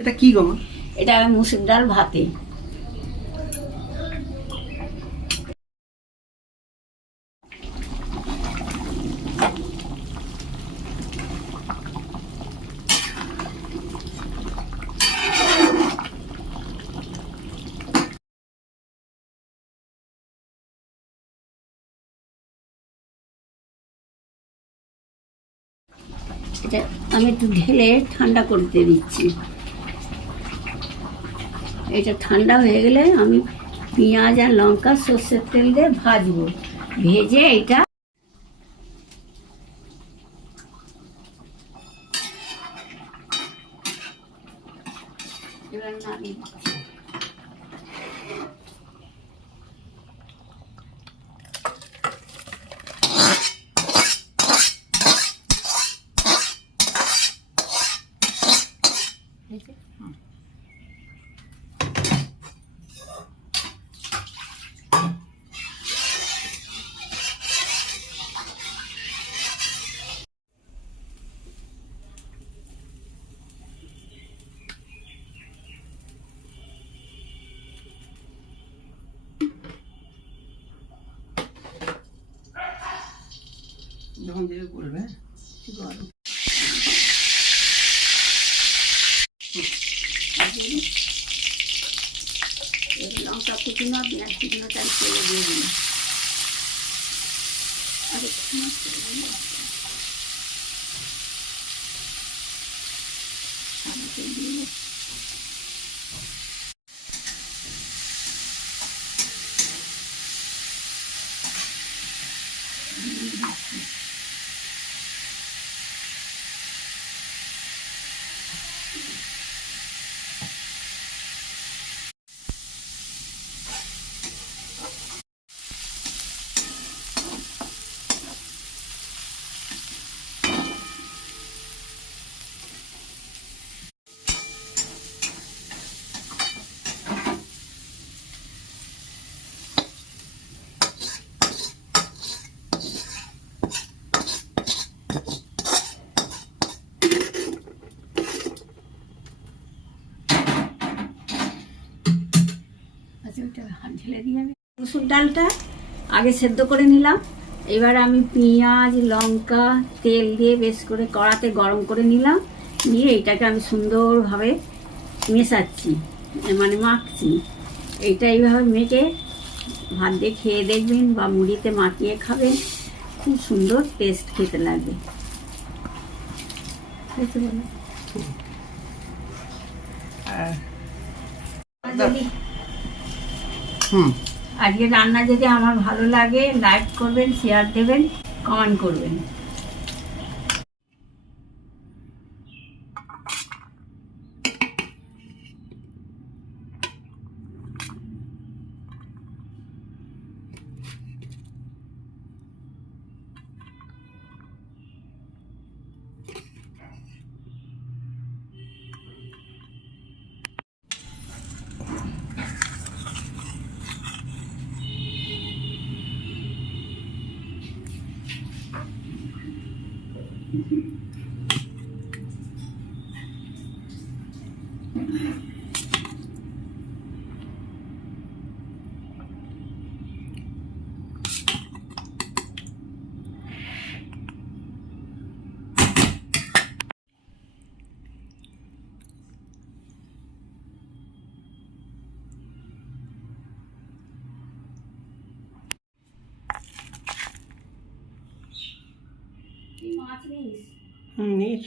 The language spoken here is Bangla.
এটা কি গো? এটা মুসুর ডাল ভাতে। এটা আমি একটু ঢেলে ঠান্ডা করতে দিচ্ছি। এটা ঠান্ডা হয়ে গেলে আমি পেঁয়াজ আর লঙ্কা সর্ষের তেল দিয়ে ভাজবো, ভেজে এটা এবার নামিয়ে দিচ্ছি। যখন দেবে করবে লঙ্কা কুচুনো পেঁয়াজ কুচুনোটা তেলে দিয়ে দিলাম। আর ঢেলে দিয়ে আমি মুসুর ডালটা আগে সেদ্ধ করে নিলাম। এবার আমি পেঁয়াজ লঙ্কা তেল দিয়ে বেশ করে কড়াতে গরম করে নিলাম, নিয়ে এইটাকে আমি সুন্দরভাবে মেশাচ্ছি, মানে মাখছি। এইটা এইভাবে মেখে ভাত দিয়ে খেয়ে দেখবেন বা মুড়িতে মাখিয়ে খাবেন, খুব সুন্দর টেস্ট খেতে লাগবে। আজকে রান্না যদি আমার ভালো লাগে লাইক করবেন, শেয়ার দেবেন, কমেন্ট করবেন। মাছ নিস? নিস।